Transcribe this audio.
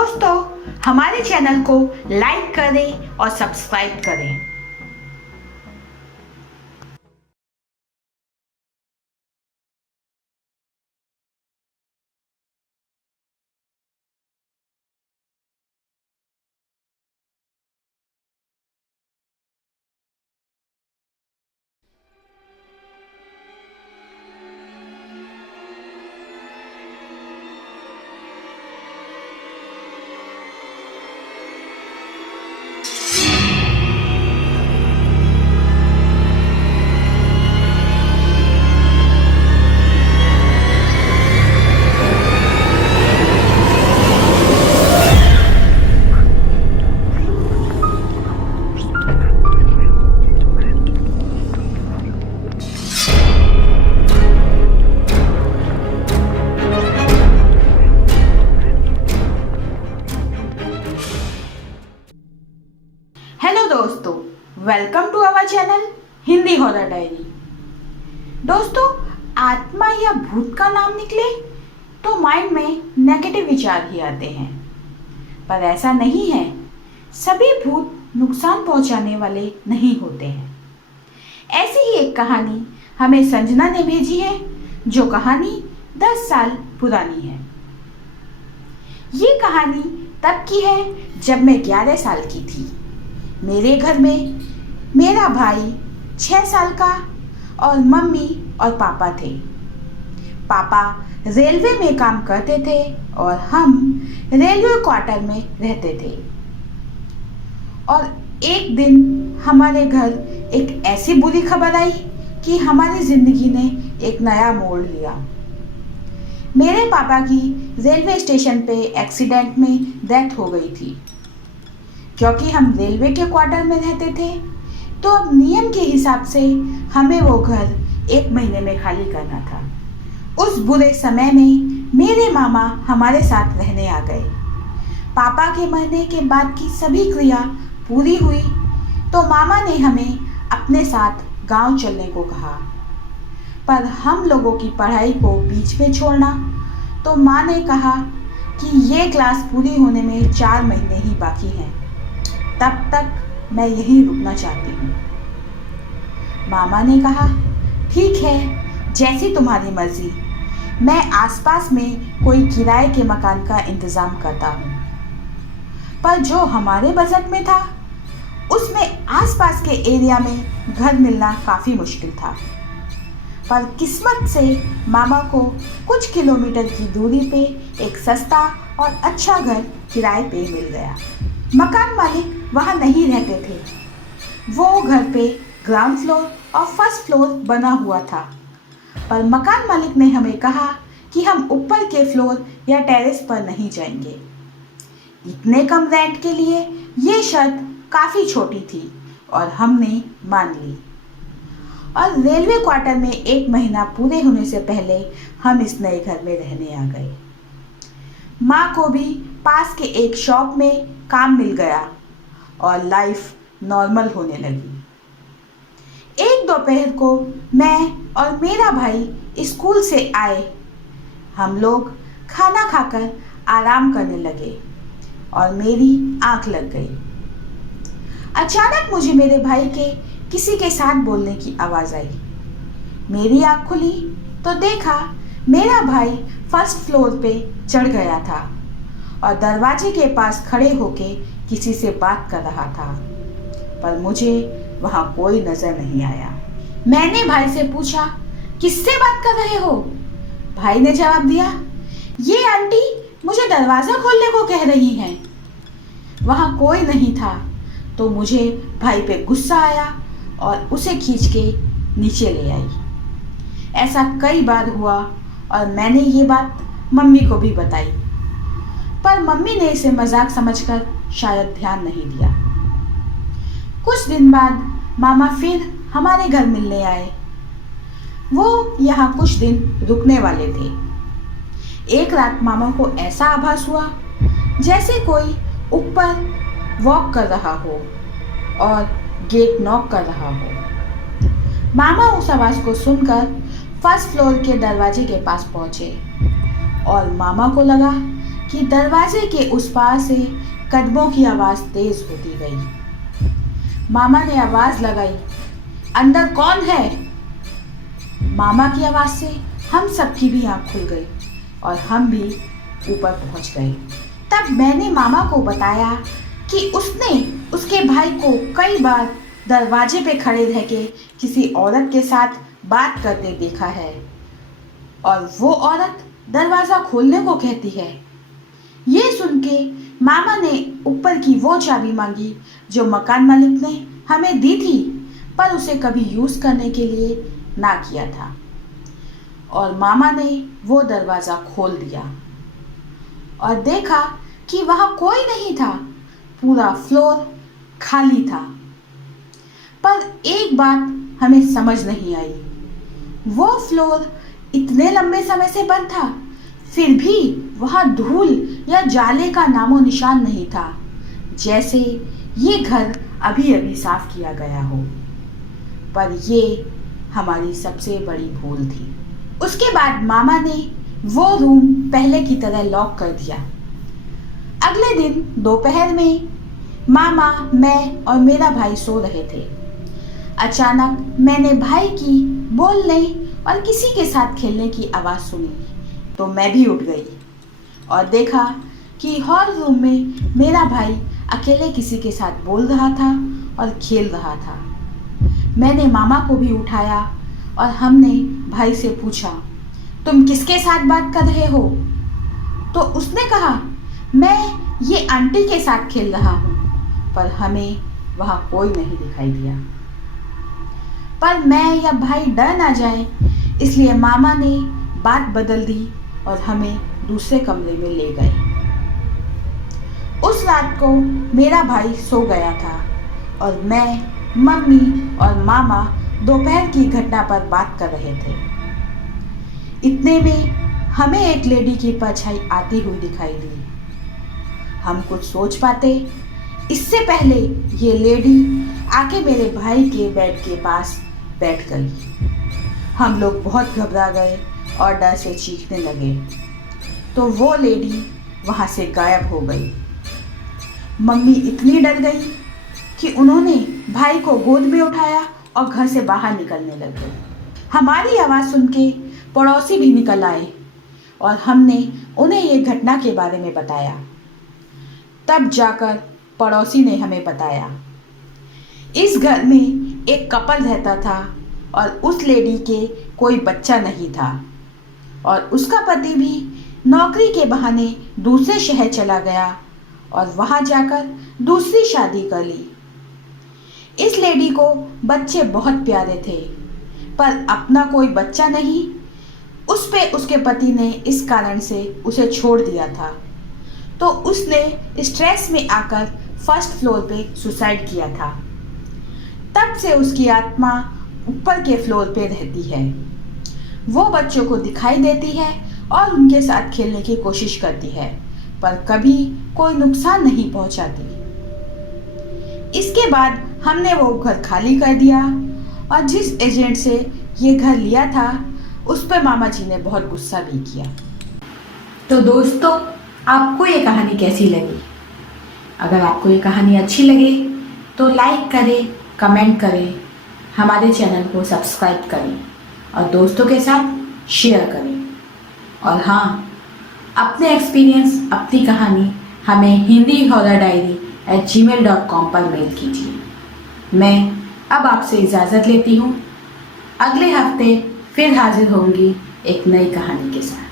दोस्तों, हमारे चैनल को लाइक करें और सब्सक्राइब करें। हेलो दोस्तों, welcome to our channel Hindi horror diary. दोस्तों, आत्मा या भूत का नाम निकले तो माइंड में नेगेटिव विचार ही आते हैं, पर ऐसा नहीं है। सभी भूत नुकसान पहुंचाने वाले नहीं होते हैं। ऐसी ही एक कहानी हमें संजना ने भेजी है, जो कहानी 10 साल पुरानी है। ये कहानी तब की है जब मैं 11 साल की थी। मेरे घर में मेरा भाई 6 साल का और मम्मी और पापा थे। पापा रेलवे में काम करते थे और हम रेलवे क्वार्टर में रहते थे। और एक दिन हमारे घर एक ऐसी बुरी खबर आई कि हमारी जिंदगी ने एक नया मोड़ लिया। मेरे पापा की रेलवे स्टेशन पे एक्सीडेंट में डेथ हो गई थी। क्योंकि हम रेलवे के क्वार्टर में रहते थे, तो अब नियम के हिसाब से हमें वो घर 1 महीने में खाली करना था। उस बुरे समय में मेरे मामा हमारे साथ रहने आ गए। पापा के मरने के बाद की सभी क्रिया पूरी हुई तो मामा ने हमें अपने साथ गांव चलने को कहा। पर हम लोगों की पढ़ाई को बीच में छोड़ना, तो माँ ने कहा कि ये क्लास पूरी होने में 4 महीने ही बाकी हैं, तब तक मैं यहीं रुकना चाहती हूँ। मामा ने कहा, ठीक है, जैसी तुम्हारी मर्जी। मैं आसपास में कोई किराए के मकान का इंतज़ाम करता हूँ। पर जो हमारे बजट में था, उसमें आसपास के एरिया में घर मिलना काफ़ी मुश्किल था। पर किस्मत से मामा को कुछ किलोमीटर की दूरी पे एक सस्ता और अच्छा घर किराए पे मिल गया। मकान मालिक वहाँ नहीं रहते थे। वो घर पे ग्राउंड फ्लोर और फर्स्ट फ्लोर बना हुआ था। पर मकान मालिक ने हमें कहा कि हम ऊपर के फ्लोर या टेरेस पर नहीं जाएंगे। इतने कम रेंट के लिए ये शर्त काफ़ी छोटी थी और हमने मान ली। और रेलवे क्वार्टर में 1 महीना पूरे होने से पहले हम इस नए घर में रहने आ गए। माँ को भी पास के एक शॉप में काम मिल गया और लाइफ नॉर्मल होने लगी। एक दोपहर को मैं और मेरा भाई स्कूल से आए। हम लोग खाना खाकर आराम करने लगे और मेरी आंख लग गई। अचानक मुझे मेरे भाई के किसी के साथ बोलने की आवाज़ आई। मेरी आंख खुली तो देखा मेरा भाई फर्स्ट फ्लोर पे चढ़ गया था और दरवाजे के पास खड़े होके किसी से बात कर रहा था, पर मुझे वहाँ कोई नज़र नहीं आया। मैंने भाई से पूछा, किससे बात कर रहे हो? भाई ने जवाब दिया, ये आंटी मुझे दरवाज़ा खोलने को कह रही हैं। वहाँ कोई नहीं था तो मुझे भाई पे गुस्सा आया और उसे खींच के नीचे ले आई। ऐसा कई बार हुआ और मैंने ये बात मम्मी को भी बताई, पर मम्मी ने इसे मजाक समझकर शायद ध्यान नहीं दिया। कुछ दिन बाद मामा फिर हमारे घर मिलने आए। वो यहाँ कुछ दिन रुकने वाले थे। एक रात मामा को ऐसा आभास हुआ जैसे कोई ऊपर वॉक कर रहा हो और गेट नॉक कर रहा हो। मामा उस आवाज़ को सुनकर फर्स्ट फ्लोर के दरवाजे के पास पहुँचे और मामा को लगा कि दरवाजे के उस पार से कदमों की आवाज़ तेज होती गई। मामा ने आवाज़ लगाई, अंदर कौन है? मामा की आवाज़ से हम सबकी भी आँख खुल गई और हम भी ऊपर पहुंच गए। तब मैंने मामा को बताया कि उसने उसके भाई को कई बार दरवाजे पे खड़े रह के किसी औरत के साथ बात करते देखा है और वो औरत दरवाज़ा खोलने को कहती है। ये सुन के मामा ने ऊपर की वो चाबी मांगी जो मकान मालिक ने हमें दी थी, पर उसे कभी यूज़ करने के लिए ना किया था। और मामा ने वो दरवाज़ा खोल दिया और देखा कि वहाँ कोई नहीं था, पूरा फ्लोर खाली था। पर एक बात हमें समझ नहीं आई, वो फ्लोर इतने लंबे समय से बंद था, फिर भी वहाँ धूल या जाले का नामो निशान नहीं था, जैसे ये घर अभी अभी साफ किया गया हो। पर ये हमारी सबसे बड़ी भूल थी। उसके बाद मामा ने वो रूम पहले की तरह लॉक कर दिया। अगले दिन दोपहर में मामा, मैं और मेरा भाई सो रहे थे। अचानक मैंने भाई की बोलने और किसी के साथ खेलने की आवाज़ सुनी, तो मैं भी उठ गई और देखा कि हॉल रूम में मेरा भाई अकेले किसी के साथ बोल रहा था और खेल रहा था। मैंने मामा को भी उठाया और हमने भाई से पूछा, तुम किसके साथ बात कर रहे हो? तो उसने कहा, मैं ये आंटी के साथ खेल रहा हूँ। पर हमें वहाँ कोई नहीं दिखाई दिया। पर मैं या भाई डर ना जाए, इसलिए मामा ने बात बदल दी और हमें दूसरे कमरे में ले गए। उस रात को मेरा भाई सो गया था और मैं, मम्मी और मामा दोपहर की घटना पर बात कर रहे थे। इतने में हमें एक लेडी की परछाई आती हुई दिखाई दी। हम कुछ सोच पाते इससे पहले ये लेडी आके मेरे भाई के बेड के पास बैठ गई। हम लोग बहुत घबरा गए और डर से चीखने लगे, तो वो लेडी वहाँ से गायब हो गई। मम्मी इतनी डर गई कि उन्होंने भाई को गोद में उठाया और घर से बाहर निकलने लगे। हमारी आवाज़ सुन के पड़ोसी भी निकल आए और हमने उन्हें ये घटना के बारे में बताया। तब जाकर पड़ोसी ने हमें बताया, इस घर में एक कपल रहता था और उस लेडी के कोई बच्चा नहीं था और उसका पति भी नौकरी के बहाने दूसरे शहर चला गया और वहाँ जाकर दूसरी शादी कर ली। इस लेडी को बच्चे बहुत प्यारे थे, पर अपना कोई बच्चा नहीं, उस पे उसके पति ने इस कारण से उसे छोड़ दिया था। तो उसने स्ट्रेस में आकर फर्स्ट फ्लोर पे सुसाइड किया था। तब से उसकी आत्मा ऊपर के फ्लोर पे रहती है। वो बच्चों को दिखाई देती है और उनके साथ खेलने की कोशिश करती है, पर कभी कोई नुकसान नहीं पहुंचाती। इसके बाद हमने वो घर खाली कर दिया और जिस एजेंट से ये घर लिया था उस पर मामा जी ने बहुत गुस्सा भी किया। तो दोस्तों, आपको ये कहानी कैसी लगी? अगर आपको ये कहानी अच्छी लगे तो लाइक करें, कमेंट करें, हमारे चैनल को सब्सक्राइब करें और दोस्तों के साथ शेयर करें। और हाँ, अपने एक्सपीरियंस, अपनी कहानी हमें hindihorrordiary@gmail.com पर मेल कीजिए। मैं अब आपसे इजाज़त लेती हूँ। अगले हफ्ते फिर हाजिर होंगी एक नई कहानी के साथ।